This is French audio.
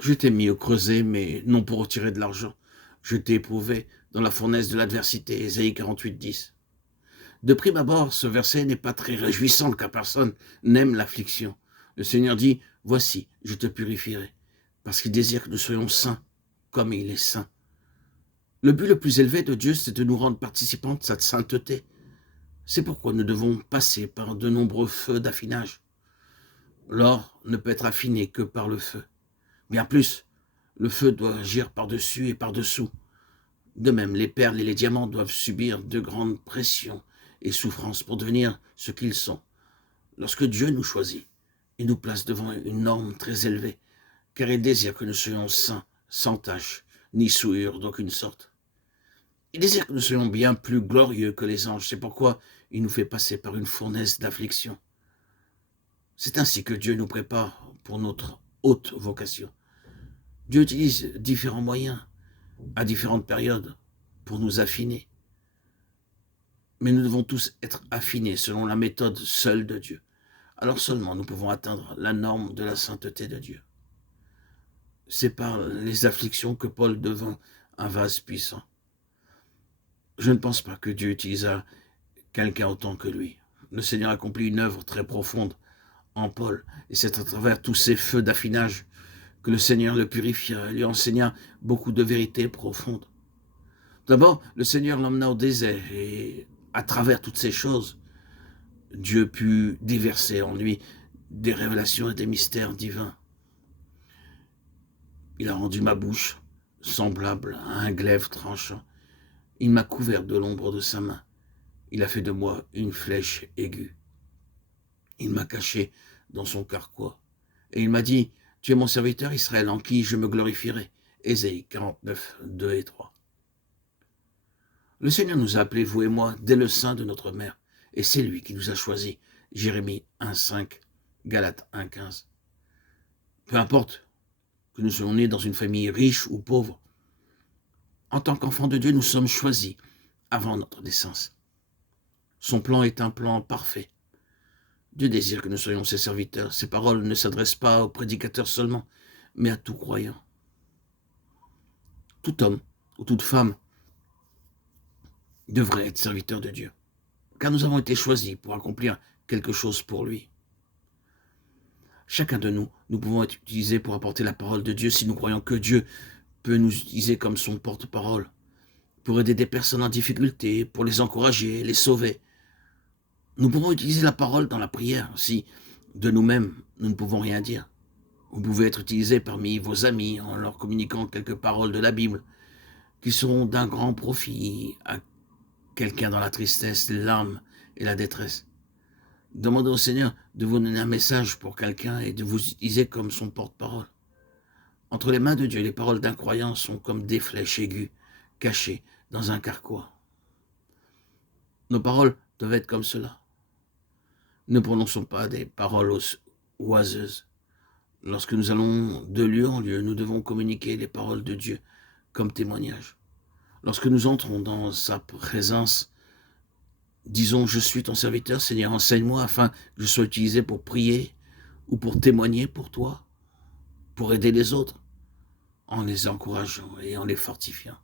Je t'ai mis au creuset, mais non pour retirer de l'argent. Je t'ai éprouvé dans la fournaise de l'adversité. Ésaïe 48:10. De prime abord, ce verset n'est pas très réjouissant car personne n'aime l'affliction. Le Seigneur dit, voici, je te purifierai, parce qu'il désire que nous soyons saints, comme il est saint. Le but le plus élevé de Dieu, c'est de nous rendre participants de sa sainteté. C'est pourquoi nous devons passer par de nombreux feux d'affinage. L'or ne peut être affiné que par le feu. Bien plus, le feu doit agir par-dessus et par-dessous. De même, les perles et les diamants doivent subir de grandes pressions et souffrances pour devenir ce qu'ils sont. Lorsque Dieu nous choisit, il nous place devant une norme très élevée, car il désire que nous soyons saints, sans tache, ni souillure d'aucune sorte. Il désire que nous soyons bien plus glorieux que les anges, c'est pourquoi il nous fait passer par une fournaise d'affliction. C'est ainsi que Dieu nous prépare pour notre haute vocation. Dieu utilise différents moyens à différentes périodes pour nous affiner. Mais nous devons tous être affinés selon la méthode seule de Dieu. Alors seulement nous pouvons atteindre la norme de la sainteté de Dieu. C'est par les afflictions que Paul devint un vase puissant. Je ne pense pas que Dieu utilisa quelqu'un autant que lui. Le Seigneur accomplit une œuvre très profonde en Paul, et c'est à travers tous ces feux d'affinage que le Seigneur le purifia et lui enseigna beaucoup de vérités profondes. D'abord, le Seigneur l'emmena au désert, et à travers toutes ces choses, Dieu put déverser en lui des révélations et des mystères divins. Il a rendu ma bouche semblable à un glaive tranchant. Il m'a couvert de l'ombre de sa main. Il a fait de moi une flèche aiguë. Il m'a caché dans son carquois. Et il m'a dit, tu es mon serviteur Israël, en qui je me glorifierai. Ésaïe 49, 2 et 3. Le Seigneur nous a appelés, vous et moi, dès le sein de notre mère. Et c'est lui qui nous a choisis. Jérémie 1, 5, Galates 1, 15. Peu importe que nous soyons nés dans une famille riche ou pauvre, en tant qu'enfants de Dieu, nous sommes choisis avant notre naissance. Son plan est un plan parfait. Dieu désire que nous soyons ses serviteurs. Ses paroles ne s'adressent pas aux prédicateurs seulement, mais à tout croyant. Tout homme ou toute femme devrait être serviteur de Dieu, car nous avons été choisis pour accomplir quelque chose pour lui. Chacun de nous, nous pouvons être utilisés pour apporter la parole de Dieu si nous croyons que Dieu peut nous utiliser comme son porte-parole, pour aider des personnes en difficulté, pour les encourager, les sauver. Nous pouvons utiliser la parole dans la prière si, de nous-mêmes, nous ne pouvons rien dire. Vous pouvez être utilisé parmi vos amis en leur communiquant quelques paroles de la Bible qui seront d'un grand profit à quelqu'un dans la tristesse, les larmes et la détresse. Demandez au Seigneur de vous donner un message pour quelqu'un et de vous utiliser comme son porte-parole. Entre les mains de Dieu, les paroles d'un croyant sont comme des flèches aiguës, cachées dans un carquois. Nos paroles doivent être comme cela. Ne prononçons pas des paroles oiseuses. Lorsque nous allons de lieu en lieu, nous devons communiquer les paroles de Dieu comme témoignage. Lorsque nous entrons dans sa présence, disons, je suis ton serviteur, Seigneur, enseigne-moi afin que je sois utilisé pour prier ou pour témoigner pour toi, pour aider les autres, en les encourageant et en les fortifiant.